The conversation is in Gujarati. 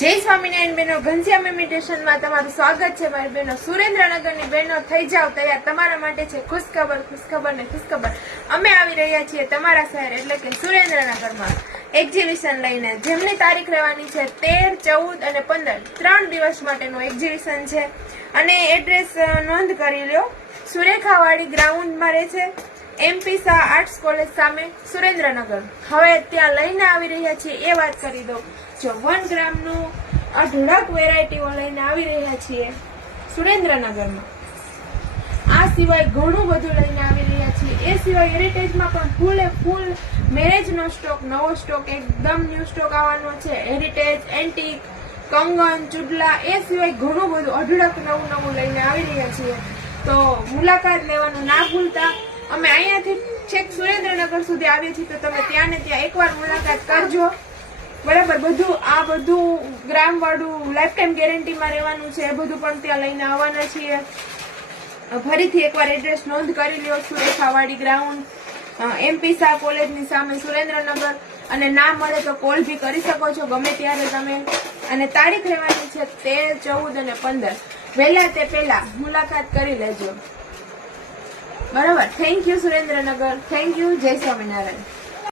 જય સ્વામિનારાયણ બહેનો, ઘનશ્યામ ઇમિટેશનમાં તમારું સ્વાગત છે. મારી બહેનો, સુરેન્દ્રનગરની બહેનો થઈ જાવ તૈયાર. તમારા માટે છે ખુશખબર ને ખુશખબર. અમે આવી રહ્યા છીએ તમારા શહેર એટલે કે સુરેન્દ્રનગરમાં એક્ઝિબિશન લઈને, જેમની તારીખ રહેવાની છે 13, 14 અને 15. 3 દિવસ માટેનું એક્ઝિબિશન છે અને એડ્રેસ નોંધ કરી લો. સુરેખાવાડી ગ્રાઉન્ડમાં રહે છે, MP શાહ આર્ટ્સ કોલેજ સામે, સુરેન્દ્રનગર. હવે ત્યાં લઈને આવી રહ્યા છીએ એ વાત કરી દો. જો 1 ગ્રામનું અઢળક વેરાયટીઓ લઈને આવી રહ્યા છીએ સુરેન્દ્રનગરમાં. આ સિવાય ઘણું બધું લઈને આવી રહ્યા છીએ. એ સિવાય હેરિટેજમાં પણ ફૂલ મેરેજનો સ્ટોક, નવો સ્ટોક, એકદમ ન્યૂ સ્ટોક આવવાનો છે. હેરિટેજ, એન્ટિક, કંગન, ચુડલા, એ સિવાય ઘણું બધું અઢળક નવું લઈને આવી રહ્યા છીએ. તો મુલાકાત લેવાનું ના ભૂલતા. અમે અહીંયાથી છેક સુરેન્દ્રનગર સુધી આવીએ છીએ, તો તમે ત્યાં ને ત્યાં એકવાર મુલાકાત કરજો. બરાબર, બધું ગ્રામ વાળું લાઈફ ટાઈમ ગેરંટીમાં રહેવાનું છે. એ બધું પણ ત્યાં લઈને આવવાના છીએ. ફરીથી એકવાર એડ્રેસ નોંધ કરી લ્યો. સુરેખાવાડી ગ્રાઉન્ડ, MP શાહ કોલેજની સામે, સુરેન્દ્રનગર. અને ના મળે તો કોલ બી કરી શકો છો ગમે ત્યારે તમે. અને તારીખ રહેવાની છે 13, 14 અને 15. વહેલા તે પહેલા મુલાકાત કરી લેજો. બરાબર. Thank you Surendranagar. Thank you. જય સ્વામિનારાયણ.